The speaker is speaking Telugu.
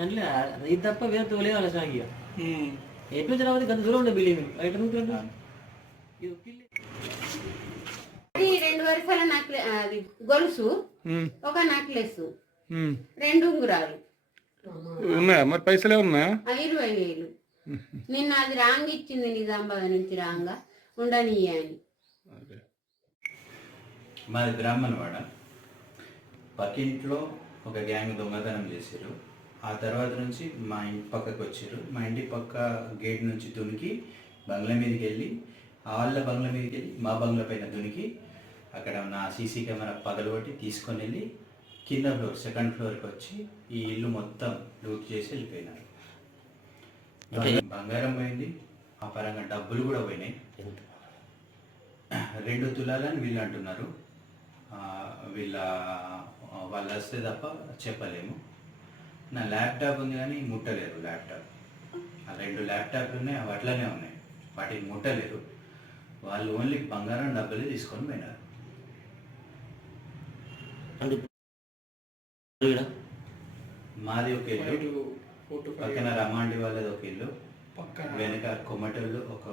అంటే ఇది తప్ప వేరే తోలే వాళ్ళ సాగి. ఎటు దూరం ఉండే బిల్డింగ్. ఇది రెండు వరుసల నక్లె అది గొలుసు. ఒక నెక్లెస్. రెండు ఉంగురాలు. ఉన్నాయా? మరి పైసలే ఉన్నాయా? ఆ ఇరవై వేలు. నిన్న అది రాంగ్ ఇచ్చింది నిజామాబాద్ నుంచి రాంగా. ఉండనియ్య అని. మాది బ్రాహ్మణవాడ. పక్కింట్లో ఒక గ్యాంగ్ దొంగతనం చేశారు. ఆ తర్వాత నుంచి మా ఇంటి పక్కకు వచ్చారు. మా ఇంటి పక్క గేట్ నుంచి దునికి బంగ్లా మీదకి వెళ్ళి వాళ్ళ బంగ్లా మీదకి వెళ్ళి మా బంగ్లా పైన దునికి అక్కడ నా సీసీ కెమెరా పగలగొట్టి తీసుకొని వెళ్ళి కింద ఫ్లోర్ సెకండ్ ఫ్లోర్కి వచ్చి ఈ ఇల్లు మొత్తం లూట్ చేసి వెళ్ళిపోయినారు. బంగారం పోయింది. ఆ పరంగా డబ్బులు కూడా పోయినాయి. రెండు తులాలని వీళ్ళు అంటున్నారు. వీళ్ళ వాళ్ళు వస్తే తప్ప చెప్పలేము. నా ల్యాప్టాప్ ఉంది కానీ ముట్టలేరు ల్యాప్టాప్. ఆ రెండు ల్యాప్టాప్లు ఉన్నాయి అవి అట్లనే ఉన్నాయి. వాటిని ముట్టలేరు వాళ్ళు ఓన్లీ బంగారం డబ్బులే తీసుకొని పోయినారు. మాది ఒక ఇల్లు. పక్కన రమాండి వాళ్ళది ఒక ఇల్లు. పక్కన వెనక కొమ్మటోళ్ళు ఒక